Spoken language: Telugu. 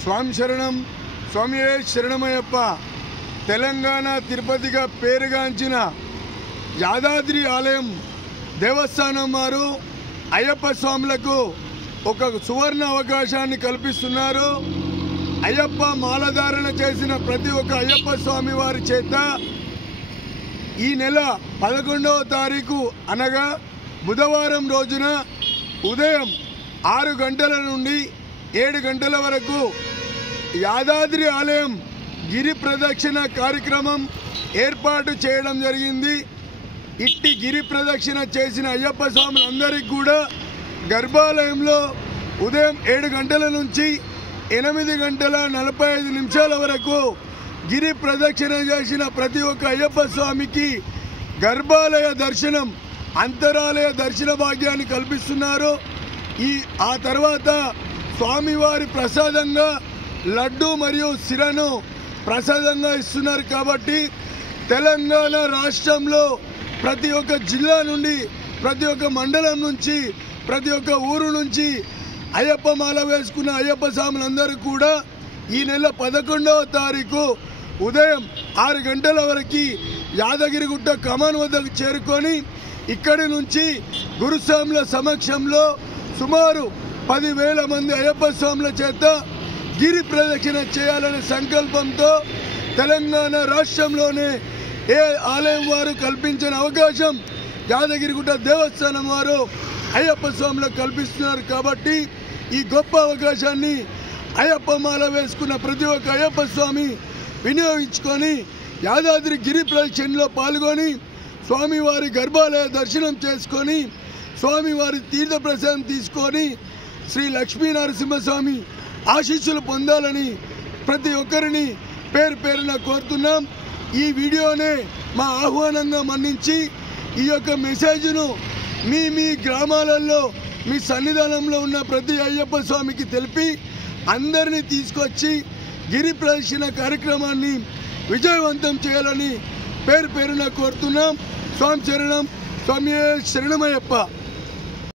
స్వామి శరణం స్వామియే శరణమయ్యప్ప. తెలంగాణ తిరుపతిగా పేరుగాంచిన యాదాద్రి ఆలయం దేవస్థానం వారు అయ్యప్ప స్వాములకు ఒక సువర్ణ అవకాశాన్ని కల్పిస్తున్నారు. అయ్యప్ప మాలధారణ చేసిన ప్రతి ఒక్క అయ్యప్ప స్వామి వారి చేత ఈ నెల 11వ తారీఖు అనగా బుధవారం రోజున ఉదయం 6 గంటల నుండి 7 గంటల వరకు యాదాద్రి ఆలయం గిరి ప్రదక్షిణ కార్యక్రమం ఏర్పాటు చేయడం జరిగింది. ఇట్టి గిరి ప్రదక్షిణ చేసిన అయ్యప్ప స్వాములందరికీ కూడా గర్భాలయంలో ఉదయం 7 గంటల నుంచి 8:45 వరకు గిరి ప్రదక్షిణ చేసిన ప్రతి ఒక్క అయ్యప్ప స్వామికి గర్భాలయ దర్శనం, అంతరాలయ దర్శన భాగ్యాన్ని కల్పిస్తున్నారు. ఆ తర్వాత స్వామివారి ప్రసాదంగా లడ్డు మరియు సిరను ప్రసాదంగా ఇస్తున్నారు. కాబట్టి తెలంగాణ రాష్ట్రంలో ప్రతి ఒక్క జిల్లా నుండి, ప్రతి ఒక్క మండలం నుంచి, ప్రతి ఒక్క ఊరు నుంచి అయ్యప్ప మాల వేసుకున్న అయ్యప్ప స్వాములందరూ కూడా ఈ నెల 11వ తారీఖు ఉదయం 6 గంటల వరకు యాదగిరిగుట్ట కమాన్ వద్దకు చేరుకొని ఇక్కడి నుంచి గురుస్వాముల సమక్షంలో సుమారు 10,000 మంది అయ్యప్ప స్వాముల చేత గిరి ప్రదక్షిణ చేయాలనే సంకల్పంతో తెలంగాణ రాష్ట్రంలోనే ఏ ఆలయం వారు కల్పించిన అవకాశం యాదగిరిగుట్ట దేవస్థానం వారు అయ్యప్ప స్వాములకు కల్పిస్తున్నారు. కాబట్టి ఈ గొప్ప అవకాశాన్ని అయ్యప్ప మాల వేసుకున్న ప్రతి ఒక్క అయ్యప్ప స్వామి వినియోగించుకొని యాదాద్రి గిరి ప్రదక్షిణలో పాల్గొని స్వామివారి గర్భాలయ దర్శనం చేసుకొని స్వామివారి తీర్థ ప్రసాదం తీసుకొని శ్రీ లక్ష్మీ నరసింహస్వామి ఆశీస్సులు పొందాలని ప్రతి ఒక్కరిని పేరు పేరున కోరుతున్నాం. ఈ వీడియోనే మా ఆహ్వానంగా మన్నించి ఈ యొక్క మెసేజ్ను మీ గ్రామాలలో మీ సన్నిధానంలో ఉన్న ప్రతి అయ్యప్ప స్వామికి తెలిపి అందరినీ తీసుకొచ్చి గిరి ప్రదక్షిణ కార్యక్రమాన్ని విజయవంతం చేయాలని పేరు పేరున కోరుతున్నాం. స్వామి శరణం స్వామియే శరణమయ్యప్ప.